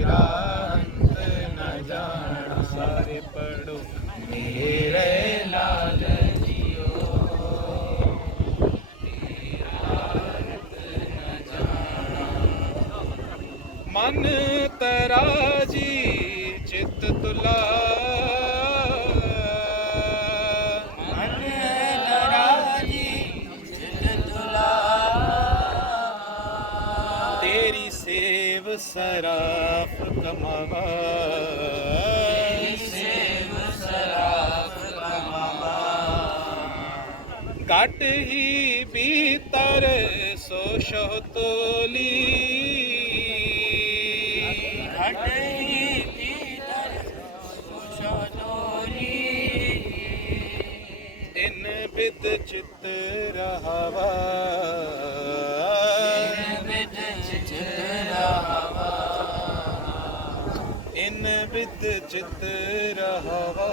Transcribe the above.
तेरा अंत न जाना। सारे पढ़ो मेरे लाल जियो, मन तराजी चित तुला, मन तराजी चित तुला, तेरी सेव सराफ कमावा, तेरी सेव सराफ कमावा। घट ही भीतर सो शोतोली, घट ही भीतर सो डोली, इन बिद चित रहावा, इन बिद चित रहावा, इन बिद चित रहावा।